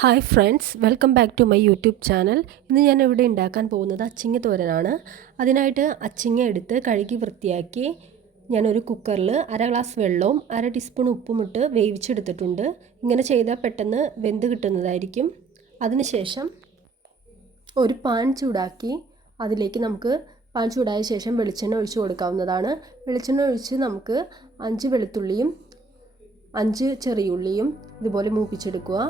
Hi friends, welcome back to my YouTube channel. ഇന്ന് ഞാൻ ഇവിടെ ഉണ്ടാക്കാൻ പോകുന്നത് അച്ചിങ്ങ തോരനാണ്. അതിനായിട്ട് അച്ചിങ്ങ എടുത്ത് കഴുകി വൃത്തിയാക്കി ഞാനൊരു കുക്കറിൽ 1/2 ഗ്ലാസ് വെള്ളവും 1/2 ടീസ്പൂൺ ഉപ്പും ഇട്ട് വേവിച്ചെടുത്തിട്ടുണ്ട്. ഇങ്ങനെ ചെയ്താൽ പെട്ടെന്ന് വെന്ത് കിട്ടുന്നതായിരിക്കും. അതിനുശേഷം ഒരു പാൻ ചൂടാക്കി അതിലേക്ക് നമുക്ക് പാൻ ചൂടായ ശേഷം വെളിച്ചെണ്ണ ഒഴിച്ച് കൊടുക്കാവുന്നതാണ്. വെളിച്ചെണ്ണ ഒഴിച്ച് നമുക്ക് 5 വെളുത്തുള്ളിയും 5 ചെറിയുള്ളിയും ഇതുപോലെ മൂപ്പിച്ചെടുക്കുക.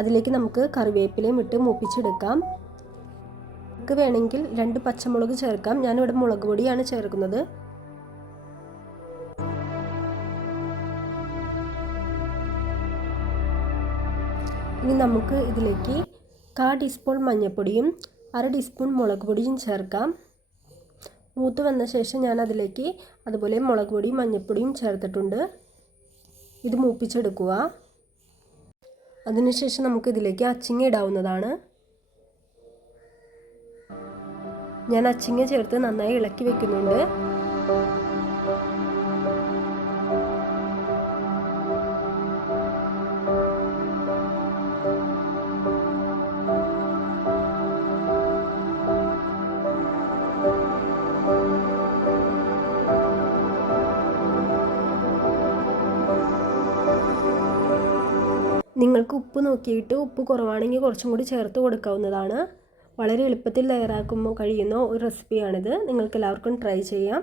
അതിലേക്ക് നമുക്ക് കറിവേപ്പിലയും ഇട്ട് മൂപ്പിച്ചെടുക്കാം. നമുക്ക് വേണമെങ്കിൽ 2 പച്ചമുളക് ചേർക്കാം. ഞാനിവിടെ മുളക് പൊടിയാണ് ചേർക്കുന്നത്. ഇനി നമുക്ക് ഇതിലേക്ക് 1/4 ടീസ്പൂൺ മഞ്ഞൾപ്പൊടിയും 1/2 ടീസ്പൂൺ മുളക് പൊടിയും ചേർക്കാം. മൂത്ത് വന്ന ശേഷം ഞാൻ അതിലേക്ക് അതുപോലെ മുളക് പൊടിയും മഞ്ഞൾപ്പൊടിയും ചേർത്തിട്ടുണ്ട്. ഇത് മൂപ്പിച്ചെടുക്കുക. അതിനുശേഷം നമുക്ക് ഇതിലേക്ക് അച്ചിങ്ങ ഇടാവുന്നതാണ്. ഞാൻ അച്ചിങ്ങ ചേർത്ത് നന്നായി ഇളക്കി വെക്കുന്നുണ്ട്. നിങ്ങൾക്ക് ഉപ്പ് നോക്കിയിട്ട് ഉപ്പ് കുറവാണെങ്കിൽ കുറച്ചും കൂടി ചേർത്ത് കൊടുക്കാവുന്നതാണ്. വളരെ എളുപ്പത്തിൽ തയ്യാറാക്കുമ്പോൾ കഴിയുന്ന ഒരു റെസിപ്പിയാണിത്. നിങ്ങൾക്ക് എല്ലാവർക്കും ട്രൈ ചെയ്യാം.